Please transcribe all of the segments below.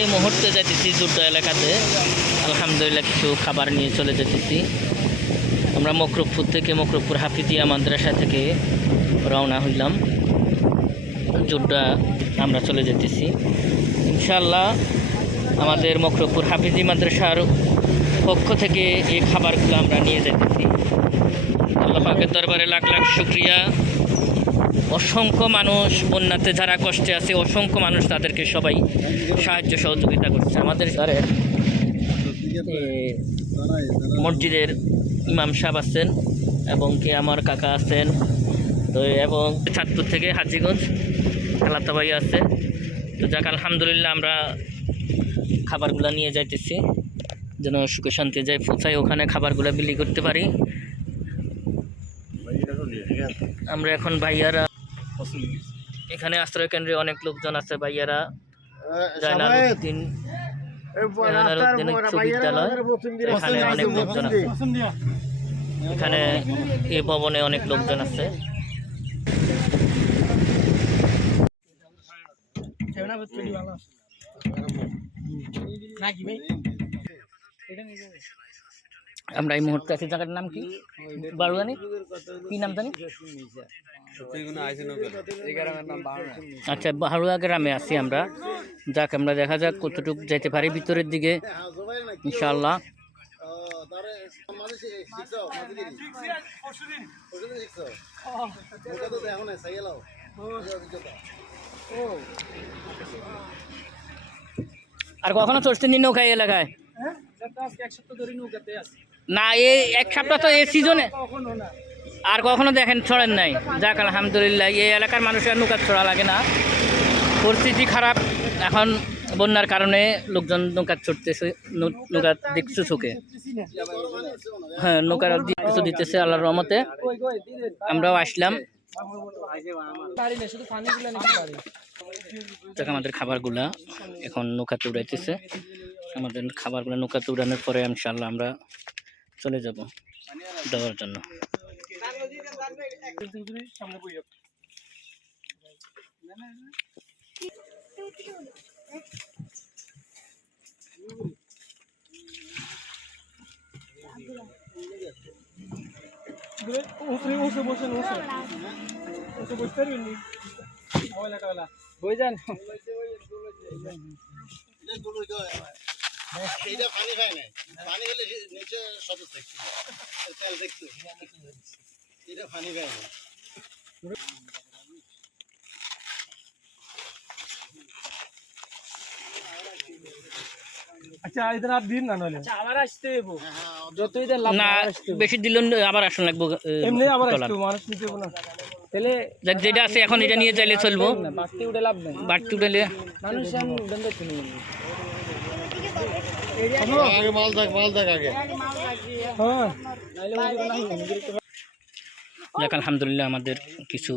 এই মুহূর্তে যাইতেছি জুড্ডা এলাকাতে। আলহামদুলিল্লাহ কিছু খাবার নিয়ে চলে যেতেছি। আমরা মকরবপুর থেকে, মকরবপুর হাফিজিয়া মাদ্রাসা থেকে রওনা হইলাম। জুড্ডা আমরা চলে যেতেছি ইনশাআল্লাহ। আমাদের মকরবপুর হাফিজি মাদ্রাসার পক্ষ থেকে এই খাবারগুলো আমরা নিয়ে যেতেছি। আল্লাহ পাকের দরবারে লাখ লাখ শুকরিয়া। অসংখ্য মানুষ বন্যাতে যারা কষ্টে আছে, অসংখ্য মানুষ, তাদেরকে সবাই সাহায্য সহযোগিতা করছে। আমাদের মসজিদের ইমাম সাহেব আছেন এবং কি আমার কাকা আছেন, তো এবং চাঁদপুর থেকে হাজীগঞ্জ খালাতো ভাই আছে। তো যাক আলহামদুলিল্লাহ আমরা খাবারগুলো নিয়ে যাইতেছি যেন সুখে শান্তি যাই পৌঁছাই, ওখানে খাবারগুলো বিলি করতে পারি। আমরা এখন ভাইয়ারা এখানে আশ্রয় কেন্দ্রে অনেক লোকজন আছে। ভাইয়ারা জালালউদ্দিন উচ্চ বিদ্যালয়, এখানে অনেক লোকজন আছে। এখানে এই ভবনে অনেক লোকজন আছে। আমরা এই মুহূর্তে আছি, জায়গাটার নাম কি বারুয়ানি, কি নাম জানি? আচ্ছা, বারুয়া গ্রামে আছি আমরা। যাক আমরা দেখা যাক কতটুকু যেতে পারি ভিতরের দিকে ইনশাআল্লাহ। আর কখনো চড়ছেন নৌকা এই এলাকায়? না, এই এক সপ্তাহ তো এই সিজনে আর কখনো দেখেন ছড়েন নাই। যাক আলহামদুলিল্লাহ, এই এলাকার মানুষের নৌকা ছড়া লাগে না। পরিস্থিতি খারাপ এখন বন্যার কারণে, লোকজন নৌকা ছড়তেছে, নৌকা দেখছে চোখে। হ্যাঁ, নৌকার কিছু দিতেছে আল্লাহর রহমতে। আমরাও আসলাম। আমাদের খাবারগুলা এখন নৌকাতে উড়াইতেছে। আমাদের খাবারগুলো নৌকাতে উড়ানোর পরে ইনশাআল্লাহ আমরা চলে যাব দেওয়ার জন্য। আচ্ছা, ইদার আর দিন না নইলে আবার আসতে হইব। যত ইদার না বেশি দিল আবার আসুন লাগবো, এমনি আবার আসতে মানুষ নিতে হবে না। তাহলে যেটা আছে এখন এটা নিয়ে চাইলে চলবো। বাড়তি উঠে লাভ নাই, বাড়তি উঠেলে মানুষ দন্দে কিনে আগে মাল দেখ আগে। হ্যাঁ, যাক আলহামদুলিল্লাহ আমাদের কিছু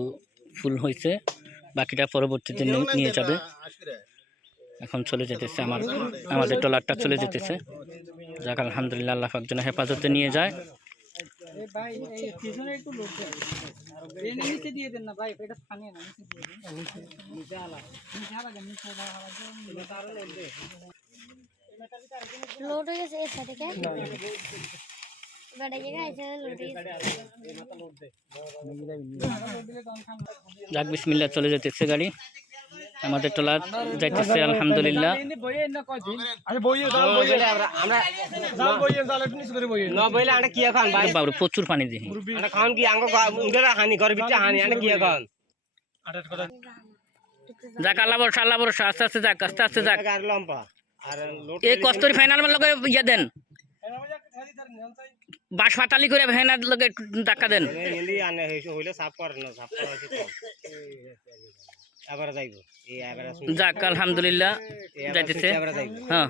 ফুল হয়েছে, বাকিটা পরবর্তীতে নিয়ে যাবে। এখন চলে যেতেছে আমাদের ট্রলারটা চলে যেতেছে। যাক আলহামদুলিল্লাহ, আল্লাহ পাক যেন হেফাজতে নিয়ে যায়। লোড হয়ে গেছে এসা থেকে গাড়ি গেছে লোড হয়ে গেছে। যাক বিসমিল্লাহ, চলে যেতেছে গাড়ি। আমাদের ট্রলার যাইতেছে আলহামদুলিল্লাহ। বাবরে প্রচুর পানি দিয়ে যাক আল্লাহ ভরসা, আস্তে আস্তে যাক, আস্তে আস্তে যাক। এই কস্তরি ফাইনাল লগে ইয়া দেন, বাঁশ ফাটালি করে ফাইনাল লগে টাকা দেন। যাক আলহামদুলিল্লাহ যাইতেছে। হ্যাঁ,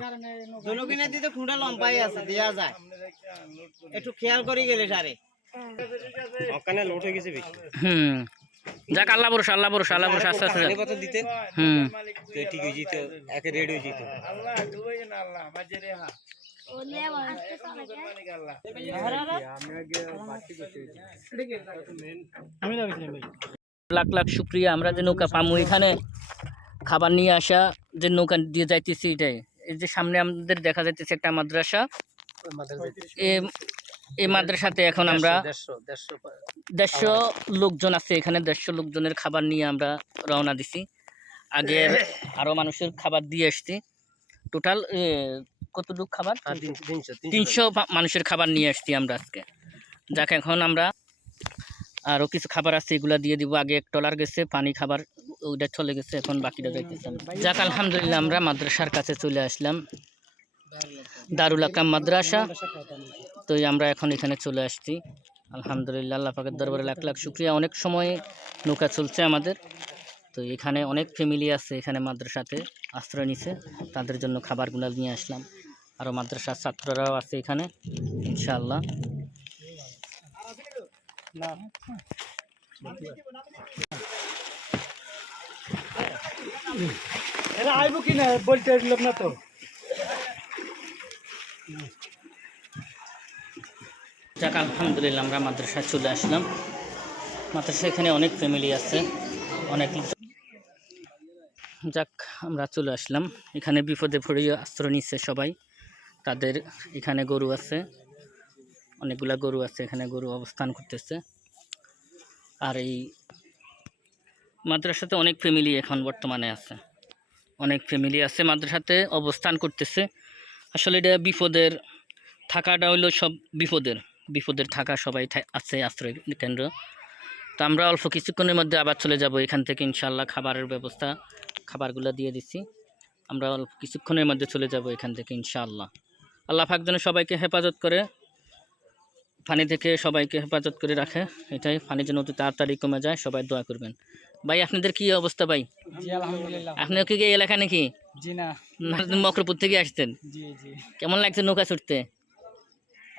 একটু খেয়াল করে গেলে সারে ওখানে লোড হয়ে গেছে বেশি। যাক আল্লাহ ভরসা, আল্লাহ ভরসা, আল্লাহ ভরসা, আস্তে আস্তে দিতেন। ঠিক হয়ে যেত, একে রেডি হয়ে যেত। লাখ লাখ শুক্রিয়া। আমরা যে নৌকা পামু এখানে, খাবার নিয়ে আসা যে নৌকা দিয়ে যাইতেছি এটাই। এই যে সামনে আমাদের দেখা যাইতেছে একটা মাদ্রাসা, এই মাদ্রাসাতে এখন আমরা 150 লোকজন আছে এখানে, 150 লোকজনের খাবার নিয়ে আমরা রওনা দিছি। আগে আরো মানুষের খাবার দিয়ে আসছি। টোটাল কতটুকু খাবার? 300 মানুষের খাবার নিয়ে আসছি আমরা আজকে। যাক এখন আমরা আরও কিছু খাবার আছে এগুলা দিয়ে দিব। আগে এক ট্রলার গেছে পানি খাবার, ওইটা চলে গেছে, এখন বাকিটা যাইতেছে। যাক আলহামদুলিল্লাহ আমরা মাদ্রাসার কাছে চলে আসলাম, দারুল আকরাম মাদ্রাসা। তো আমরা এখন এখানে চলে আসছি আলহামদুলিল্লাহ। আল্লাহ পাকের দরবারে লাখ লাখ শুকরিয়া। অনেক সময় নৌকা চলছে আমাদের, তো এখানে অনেক ফ্যামিলি আছে এখানে মাদ্রাসাতে আশ্রয় নিছে, তাদের জন্য খাবারগুলো নিয়ে আসলাম। আরও মাদ্রাসার ছাত্ররাও আছে এখানে ইনশাআল্লাহ। এরা আইবো কিনা বলতে লোক না তো। যাক আলহামদুলিল্লাহ আমরা মাদ্রাসায় চলে আসলাম। মাদ্রাসা এখানে অনেক ফ্যামিলি আছে, অনেক। যাক আমরা চলে আসলাম এখানে, বিপদে পড়ে আশ্রয় নিচ্ছে সবাই। তাদের এখানে গরু আছে, অনেকগুলা গরু আছে এখানে, গরু অবস্থান করতেছে। আর এই মাদ্রাসাতে অনেক ফ্যামিলি এখন বর্তমানে আছে, অনেক ফ্যামিলি আছে মাদ্রাসাতে অবস্থান করতেছে। আসলে এটা বিপদের থাকাটা হইলো সব বিপদের থাকা সবাই আছে আশ্রয় কেন্দ্র। তো আমরা অল্প কিছুক্ষণের মধ্যে আবার চলে যাব এখান থেকে ইনশাআল্লাহ। খাবারের ব্যবস্থা, খাবারগুলো দিয়ে দিচ্ছি, আমরা অল্প কিছুক্ষণের মধ্যে চলে যাব এখান থেকে ইনশাআল্লাহ। আল্লাহ পাক যেন সবাইকে হেফাজত করে, পানি থেকে সবাইকে হেফাজত করে রাখে, এটাই। পানি যেন অতি তাড়াতাড়ি কমে যায়, সবাই দোয়া করবেন। ভাই আপনাদের কি অবস্থা ভাই? জি আলহামদুলিল্লাহ। আপনার কি এই এলাকা নাকি? জি না, মকরপুর থেকে আসছেন? জি জি। কেমন লাগছে নৌকা চড়তে?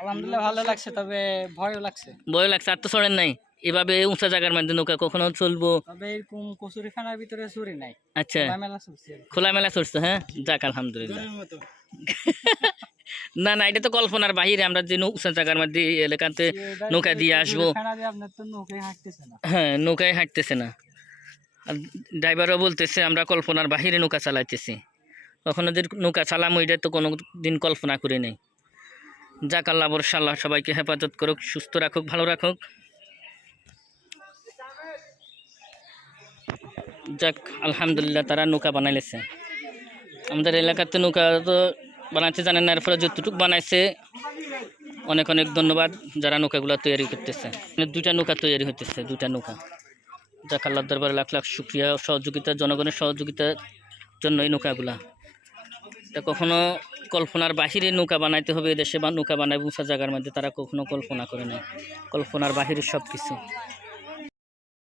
আলহামদুলিল্লাহ ভালো লাগছে, তবে ভয়ও লাগছে। ভয় লাগছে? আর তো চড়েন নাই এভাবে উঁচা জায়গার মধ্যে নৌকা, কখনো চলবো? তবে এরকম কচুরিখানার ভিতরে চুরি নাই। আচ্ছা, মেলা চলছে, খোলামেলা চড়ছো? হ্যাঁ, যাক আলহামদুলিল্লাহ। না না, এটা তো কল্পনার বাহিরে। আমরা যে উঁচা জায়গার মধ্যে এলাকাতে নৌকা দিয়ে আসবো, আপনার তো নৌকায় হাঁটতেছে না। হ্যাঁ নৌকায় হাঁটতেছে না। আর ড্রাইভারও বলতেছে আমরা কল্পনার বাহিরে নৌকা চালাইতেছি। কখনো যে নৌকা চালামো এটা তো কোনো দিন কল্পনা করি নেই। যাক আল্লাহ বর্ষা, আল্লাহ সবাইকে হেফাজত করুক, সুস্থ রাখুক, ভালো রাখুক। যাক আলহামদুলিল্লাহ তারা নৌকা বানাইলেছে। আমাদের এলাকাতে নৌকা তো বানাইতে জানেন না, এরপরে যতটুকু বানাইছে অনেক অনেক ধন্যবাদ যারা নৌকাগুলো তৈরি করতেছে। 2টা নৌকা তৈরি হইতেছে, 2টা নৌকা। যাক আল্লাহর দরবারে লাখ লাখ শুকরিয়া, সহযোগিতা, জনগণের সহযোগিতার জন্য এই নৌকাগুলা। তা কখনো কল্পনার বাহিরে নৌকা বানাইতে হবে এদেশে, বা নৌকা বানায় উঁচা জায়গার মধ্যে, তারা কখনো কল্পনা করে না। কল্পনার বাহিরে সব কিছু।